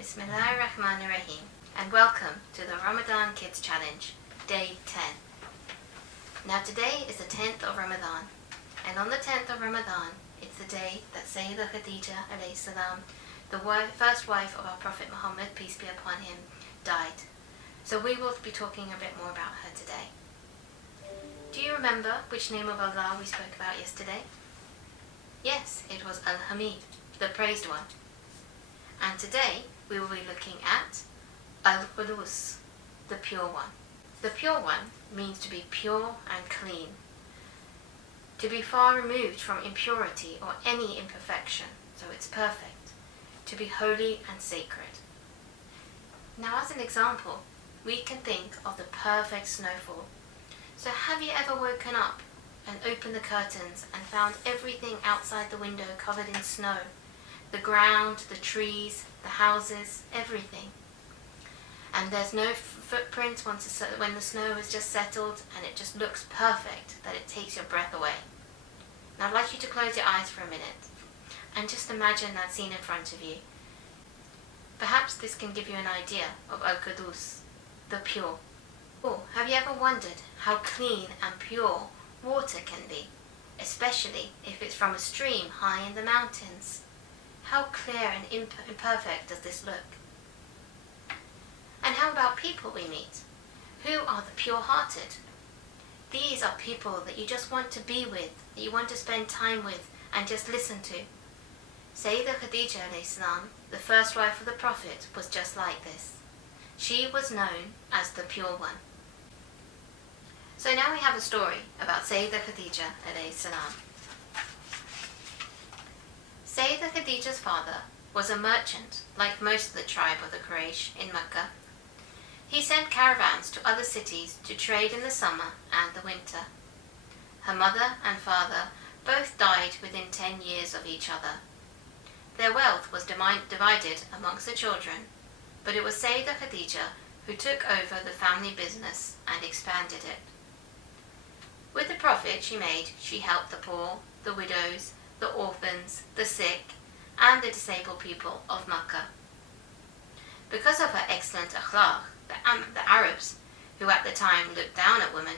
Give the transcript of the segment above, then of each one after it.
Bismillahirrahmanirrahim, and welcome to the Ramadan Kids Challenge, Day 10. Now today is the 10th of Ramadan, and on the 10th of Ramadan, it's the day that Sayyidah Khadija alayhi salam, the first wife of our Prophet Muhammad, peace be upon him, died. So we will be talking a bit more about her today. Do you remember which name of Allah we spoke about yesterday? Yes, it was Al-Hamid, the praised one. And today we will be looking at Al-Quddus, the pure one. The pure one means to be pure and clean, to be far removed from impurity or any imperfection, so it's perfect, to be holy and sacred. Now as an example, we can think of the perfect snowfall. So have you ever woken up and opened the curtains and found everything outside the window covered in snow? The ground, the trees, the houses, everything. And there's no footprints when the snow has just settled, and it just looks perfect that it takes your breath away. Now I'd like you to close your eyes for a minute and just imagine that scene in front of you. Perhaps this can give you an idea of Al-Quddus, the pure. Oh, have you ever wondered how clean and pure water can be, especially if it's from a stream high in the mountains? How clear and imperfect does this look? And how about people we meet? Who are the pure-hearted? These are people that you just want to be with, that you want to spend time with and just listen to. Sayyidah Khadija alayhi salam, the first wife of the Prophet, was just like this. She was known as the pure one. So now we have a story about Sayyidah Khadija alayhi salam. Sayyidah Khadija's father was a merchant, like most of the tribe of the Quraysh in Mecca. He sent caravans to other cities to trade in the summer and the winter. Her mother and father both died within 10 years of each other. Their wealth was divided amongst the children, but it was Sayyidah Khadija who took over the family business and expanded it. With the profit she helped the poor, the widows, the orphans, the sick, and the disabled people of Makkah. Because of her excellent akhlaq, the Arabs, who at the time looked down at women,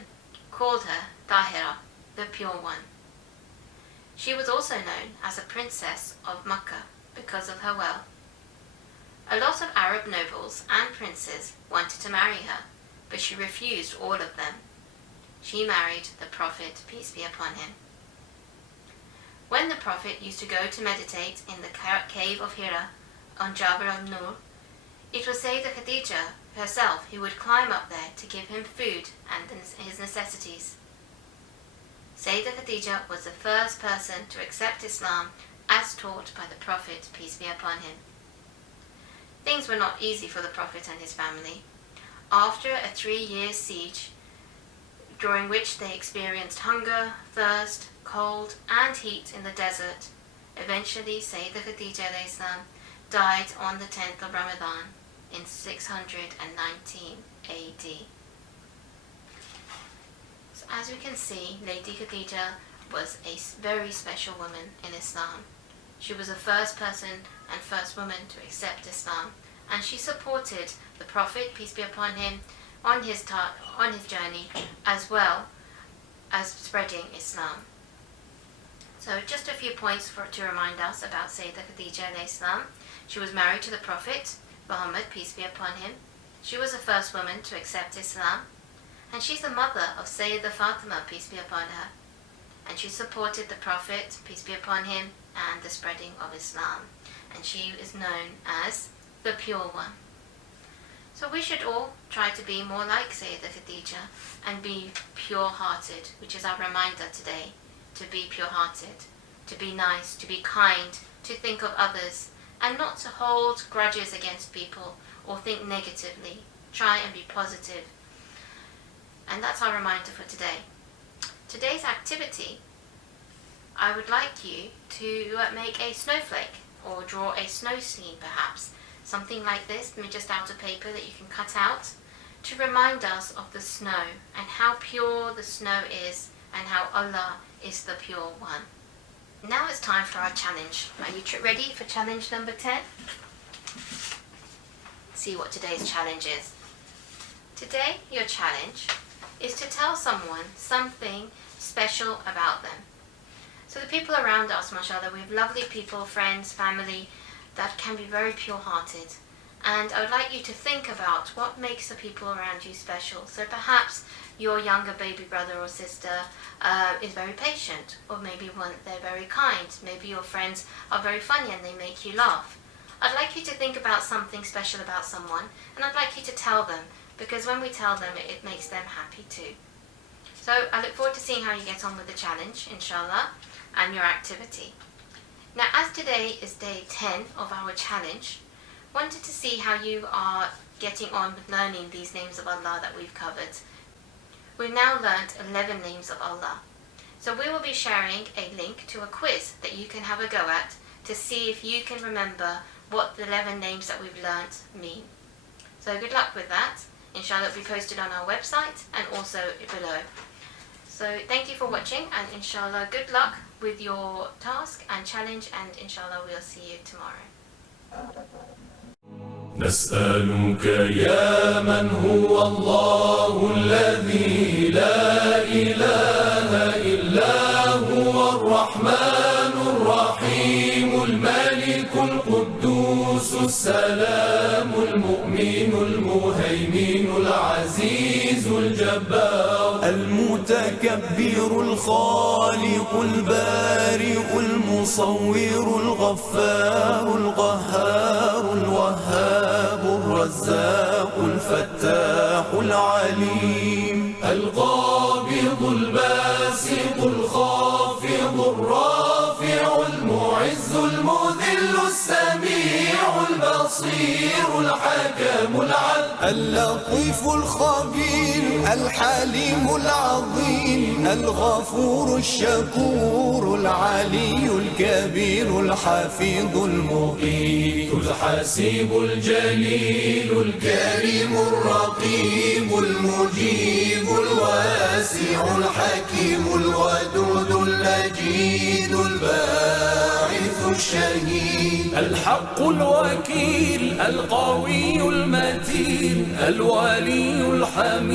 called her Tahira, the pure one. She was also known as a princess of Makkah because of her wealth. A lot of Arab nobles and princes wanted to marry her, but she refused all of them. She married the Prophet, peace be upon him. When the Prophet used to go to meditate in the cave of Hira on Jabal al-Nur, it was Sayyidah Khadija herself who would climb up there to give him food and his necessities. Sayyidah Khadija was the first person to accept Islam as taught by the Prophet, peace be upon him. Things were not easy for the Prophet and his family. After a 3-year siege, during which they experienced hunger, thirst, cold, and heat in the desert, eventually Sayyidah Khadija alayhi salam died on the 10th of Ramadan in 619 AD. So as we can see, Lady Khadija was a very special woman in Islam. She was the first person and first woman to accept Islam, and she supported the Prophet, peace be upon him, on his journey, as well as spreading Islam. So just a few points to remind us about Sayyidah Khadija alayhi salam. She was married to the Prophet Muhammad, peace be upon him. She was the first woman to accept Islam, and she's the mother of Sayyidah Fatima, peace be upon her. And she supported the Prophet, peace be upon him, and the spreading of Islam. And she is known as the pure one. So we should all try to be more like Sayyidah Khadija and be pure-hearted, which is our reminder today, to be pure-hearted, to be nice, to be kind, to think of others, and not to hold grudges against people or think negatively. Try and be positive. And that's our reminder for today. Today's activity, I would like you to make a snowflake or draw a snow scene perhaps. Something like this, just out of paper that you can cut out, to remind us of the snow and how pure the snow is and how Allah is the pure one. Now it's time for our challenge. Are you ready for challenge number 10? see what today's challenge is. Today, your challenge is to tell someone something special about them. So the people around us, mashallah, we have lovely people, friends, family, that can be very pure-hearted. And I would like you to think about what makes the people around you special. So perhaps your younger baby brother or sister is very patient, or maybe they're very kind. Maybe your friends are very funny and they make you laugh. I'd like you to think about something special about someone, and I'd like you to tell them, because when we tell them, it makes them happy too. So I look forward to seeing how you get on with the challenge, inshallah, and your activity. Now, as today is day 10 of our challenge, wanted to see how you are getting on with learning these names of Allah that we've covered. We've now learned 11 names of Allah. So we will be sharing a link to a quiz that you can have a go at to see if you can remember what the 11 names that we've learnt mean. So good luck with that. Inshallah, it will be posted on our website and also below. So thank you for watching, and inshallah good luck with your task and challenge, and inshallah we'll see you tomorrow. نسألك يا من هو الله الذي لا إله إلا هو الرحمن الرحيم الملك القدوس السلام المؤمن المهيمن العزيز الجبار المتكبر الخالق البارئ المصور الغفار القهار الوهاب الرزاق الفتاح العليم القابض الباسط الخافض الرافع المعز المذل السميع البصير الحكم العدل اللطيف الخبير الحليم العظيم الغفور الشكور العلي الكبير الحفيظ المقيت الحسيب الجليل الكريم الرقيب المجيب الواسع الحكيم الودود المجيد الباعث الشهيد الحق الوكيل القوي المتين الولي الحميد